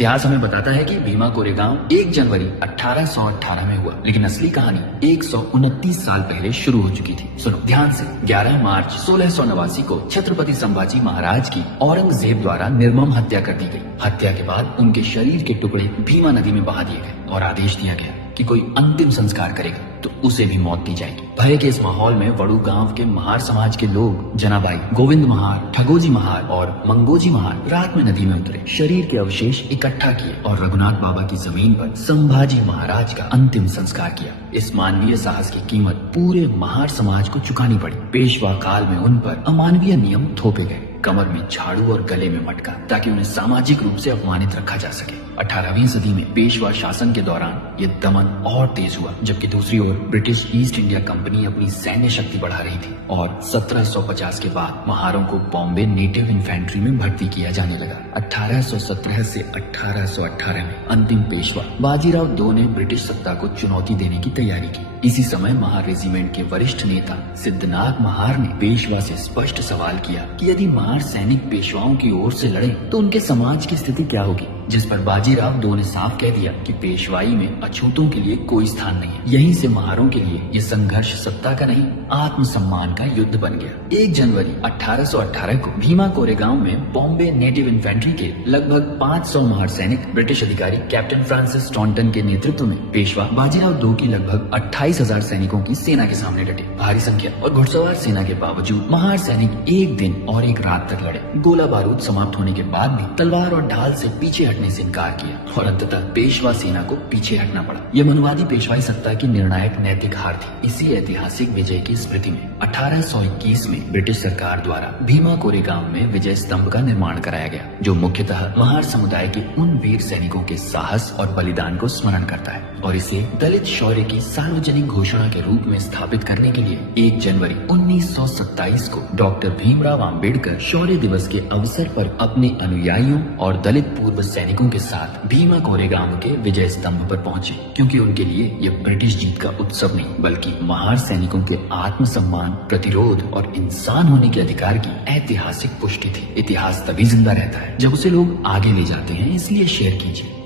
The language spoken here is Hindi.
इतिहास हमें बताता है कि भीमा कोरेगांव 1 जनवरी 1818 में हुआ, लेकिन असली कहानी 129 साल पहले शुरू हो चुकी थी। सुनो ध्यान से। 11 मार्च 1689 को छत्रपति संभाजी महाराज की औरंगजेब द्वारा निर्मम हत्या कर दी गई। हत्या के बाद उनके शरीर के टुकड़े भीमा नदी में बहा दिए गए और आदेश दिया गया कि कोई अंतिम संस्कार करेगा तो उसे भी मौत दी जाएगी। भय के इस माहौल में वड़ू गांव के महार समाज के लोग जनाबाई, गोविंद महार, ठगोजी महार और मंगोजी महार रात में नदी में उतरे, शरीर के अवशेष इकट्ठा किए और रघुनाथ बाबा की जमीन पर संभाजी महाराज का अंतिम संस्कार किया। इस मानवीय साहस की कीमत पूरे महार समाज को चुकानी पड़ी। पेशवा काल में उन पर अमानवीय नियम थोपे गए, कमर में झाड़ू और गले में मटका, ताकि उन्हें सामाजिक रूप से अपमानित रखा जा सके। 18वीं सदी में पेशवा शासन के दौरान ये दमन और तेज हुआ, जबकि दूसरी ओर ब्रिटिश ईस्ट इंडिया कंपनी अपनी सैन्य शक्ति बढ़ा रही थी और 1750 के बाद महारों को बॉम्बे नेटिव इन्फेंट्री में भर्ती किया जाने लगा। 1817 से 1818 में अंतिम पेशवा बाजीराव दो ने ब्रिटिश सत्ता को चुनौती देने की तैयारी की। इसी समय महार रेजिमेंट के वरिष्ठ नेता सिद्धनाथ महार ने पेशवा से स्पष्ट सवाल किया कि यदि महार सैनिक पेशवाओं की ओर से लड़े तो उनके समाज की स्थिति क्या होगी, जिस पर बाजीराव दो ने साफ कह दिया कि पेशवाई में अछूतों के लिए कोई स्थान नहीं है। यहीं से महारों के लिए ये संघर्ष सत्ता का नहीं, आत्मसम्मान का युद्ध बन गया। 1 जनवरी 1818 को भीमा कोरेगांव में बॉम्बे नेटिव इन्फेंट्री के लगभग 500 महार सैनिक ब्रिटिश अधिकारी कैप्टन फ्रांसिस टॉन्टन के नेतृत्व में पेशवा बाजीराव दो की लगभग 28,000 सैनिकों की सेना के सामने डटे। भारी संख्या और घुड़सवार सेना के बावजूद महार सैनिक एक दिन और एक रात तक लड़े। गोला बारूद समाप्त होने के बाद भी तलवार और ढाल से पीछे हटने से इनकार किया और अंततः पेशवा सेना को पीछे हटना पड़ा। यह मनुवादी पेशवाई सत्ता की निर्णायक नैतिक हार थी। इसी ऐतिहासिक विजय की स्मृति में 1821 में ब्रिटिश सरकार द्वारा भीमा कोरेगांव में विजय स्तंभ का निर्माण कराया गया, जो मुख्यतः महार समुदाय के उन वीर सैनिकों के साहस और बलिदान को स्मरण करता है और इसे दलित शौर्य की सार्वजनिक घोषणा के रूप में स्थापित करने के लिए 1 जनवरी 1927 को डॉक्टर भीमराव अंबेडकर शौर्य दिवस के अवसर पर अपने अनुयायियों और दलित पूर्व सैनिकों के साथ भीमा कोरेगांव के विजय स्तंभ पर पहुंचे, क्योंकि उनके लिए यह ब्रिटिश जीत का उत्सव नहीं बल्कि महार सैनिकों के आत्मसम्मान, प्रतिरोध और इंसान होने के अधिकार की ऐतिहासिक पुष्टि थी। इतिहास तभी जिंदा रहता है जब उसे लोग आगे ले जाते हैं, इसलिए शेयर कीजिए।